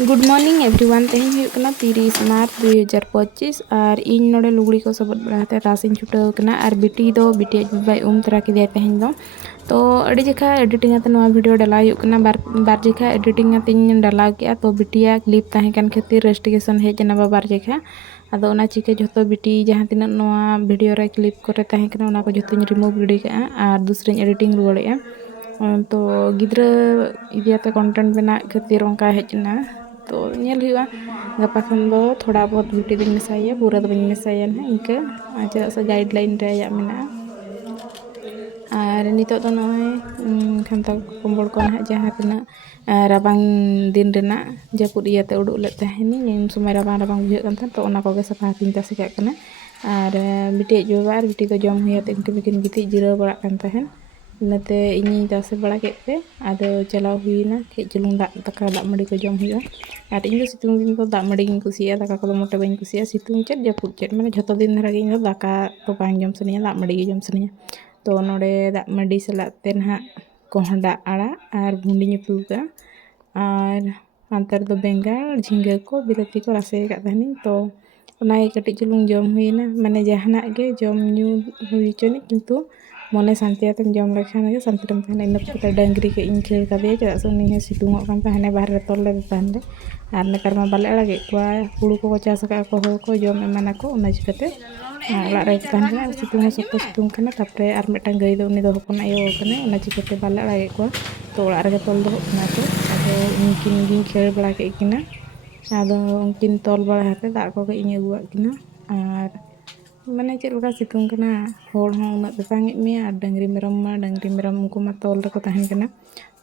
good morning everyone तेहन हुयुग कना 30 मार्च 2025 और इन नोडे लुगड़ी को सबत बड़ाते तासिन छुटाव कना और बिटी दो बिटी बाय तरा के तेहन दो तो अड़ी जखा एडिटिंग आते नवा वीडियो डाला हुयुग कना बार जखा एडिटिंग आते डाला के तो बिटिया क्लिप ताहे कान खातिर रेस्टिगेशन हेज ना बार जखा आदो ओना चिके जतो बिटी जहां तिना नवा वीडियो रे क्लिप करे ताहे कना ओना को जतो रिमूव गिडी का और दूसरे एडिटिंग रुवाड़े तो गिद्रा इदियाते कंटेंट बना खातिर ओंका हेजना तो ñel हुआ गपा खन दो थोड़ा बहुत बिटी दिन मिसाया पूरा दो मिसाया ना इनके चेदा से गाइडलाइन रे या मेना और नितो तो नय खंता कंबल को ना जहां तना राबांग दिन रेना जपुद इयाते उडुक ले तहनी इन समय राबांग राबांग बुझे kan तो ओना को गे सफा तीन तासे का कना और बिटी जोबार बिटी तो जम हुयाते इनके बिकिन गिति जिरा बड़ा kan तहन इनाते इनी तासे बड़ा के पे आदो चलाव हुईना के चलुंग दाका दाग मड़ी को जम हुआ और इन सितुंग दिन तो दाग मड़ी गिन कुसिया दाका को मोटे बाइन कुसिया सितुंग चेद जपुद चेद माने झतो दिन धरा गिन दाका तो बांग जम सनिया दाग मड़ी जम सनिया तो नोडे दाग मड़ी सलाते ना कोहडा आड़ा और भुंडी ñutuga और अंतर दो बेंगाल झिंगा को बिलाती को रासे का तहनी तो ओनाई कटी चुलुंग जम हुईना माने जहाना गे जम न्यू हुई चनी किंतु मने शांतियाते जम लेखान गे शांतिरम तहने इन पता डंगरी के इन खेल कादे चदा से उनी सितुंग कान तहने बाहर रे तोल ले तहने और नेकार मा बाले अड़ागे को हुड़ू को चास का को हर को जम एमाना को ओना चिकते अड़ा रे तहने सितुंग सको सितुंग कना तापरे और मेटा गई दो उनी दो हपन आयो कने ओना चिकते बाले अड़ागे को तो अड़ा रे तोल दो ना तो आदो उनकिन गिन खेल बड़ा के किना आदो उनकिन तोल बड़ा हाते दा को के इन अगुआ किना और माने चेद लगा सितुंग कना होड़ हो उना तांगे मे और डंगरी मेरम उनको मा तोल रे को तहन कना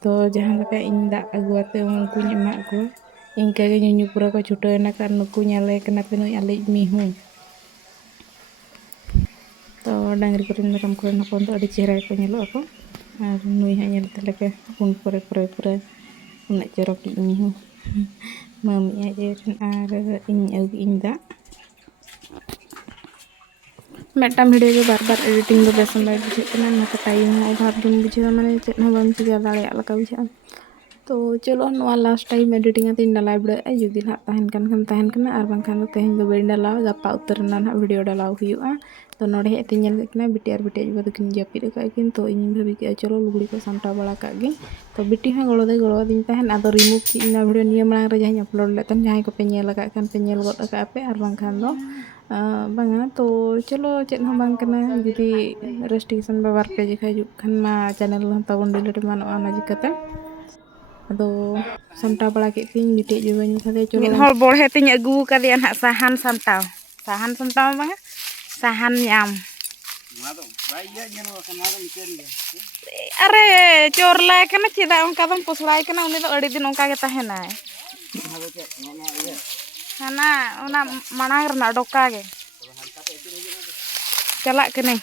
तो जहां लका इन दा अगुआते उनको एमा को इनका गे न्यू पूरा को छुटोना कर नुकु ñale कना पे नुई आले मिहु तो डंगरी को मेरम को नपन तो अड़ी चेहरा को ñelo ako और नुई हा ñel तले के उन पूरे पूरा उना चेरक मिहु मम्मी आजे और इन अगु इन दा मेटाम वीडियो के बार बार एडिटिंग दो बेसन बाय बुझे कना ना टाइम हो भार दिन बुझे माने चेत हो बम चिका दाड़े लका बुझे तो चलो नवा लास्ट टाइम एडिटिंग आते डाला वीडियो जुदी ना तहन कना और बांखान तेहन दो बेन डाला गपा उतर ना वीडियो डाला हुआ तो नोडे हेते ñel कना बिटी और बिटी जो किन जपिद का किन तो इन भाभी के चलो लुगड़ी को सामटा बड़ा का गे तो बिटी हां गड़ो दिन तहन आदो रिमूव की ना वीडियो निया मांग रे जहां अपलोड ले तन जहां को पे ñel का kan पे ñel गद का पे और बांखान दो बांगा तो चलो चेत हो बांग कना जुदी रेस्ट्रिक्शन बार पे जखा जुक खान मा चैनल ताबन डिलीट मानोआ ना जिकते अदो सामटा बड़ा के किन बिटी जो बन खादे चलो मिन हर बड़े तिन अगु कादे ना साहान सामटाव बांगा साहान याम अरे चोरला कना चेदा उनका दम पोसड़ाई कना उनी दो अड़ी दिन उनका के तहेना हाना ओना मानांग रना डोका गे चला कने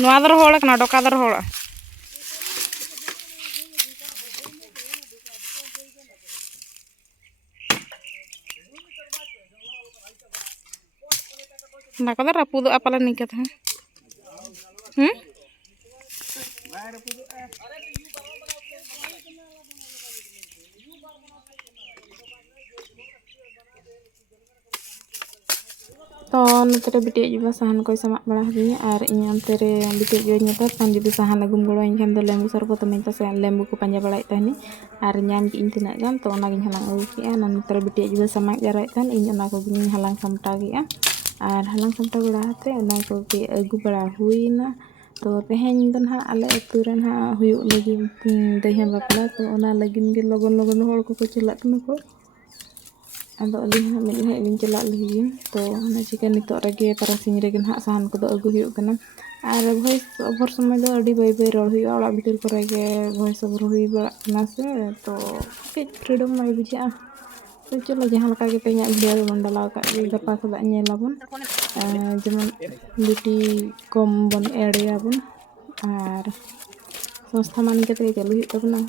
नवा दर होड़ कना डोका दर होड़ ना को रापुद अपला निका था तो नतरे बिटी जो साहन को समा बड़ा हदी और इन अंतरे बिटी जो नता तान जुदी साहन अगुम गड़ो इन खान दो लेंबू सरबो तो मैं तो से लेंबू को पंजा बड़ा तहनी और नाम की इन तिना गान तो ओना गिन हलांग अगु किया नतरे बिटी जो समा जरा तहन इन ओना को गिन हलांग समटा गया और हलांग समटा बड़ा हते ओना को के अगु बड़ा हुईना तो तेहेन दो ना आले अतु रे ना हुयु लगी दहिया बापला तो ओना लगिन गे लगन होड़ को चला कना को आदो अली हा मिल हा लिन चला लगी तो ना चिका नितो रगे तारासिन रेगे ना साहन को अगु हुयु कना और वॉइस ओवर समय दो अडी बाय बाय रोड हुयु ओड़ा भीतर को रगे वॉइस ओवर हुई बड़ा कना से तो फ्रीडम माय बुझा तो चलो जहां लका के तेया वीडियो बन डाला का गपा को ñelaबन जेमन बिटी कम बन एड़ेयाबन और संस्था मान के चलू हुई तबना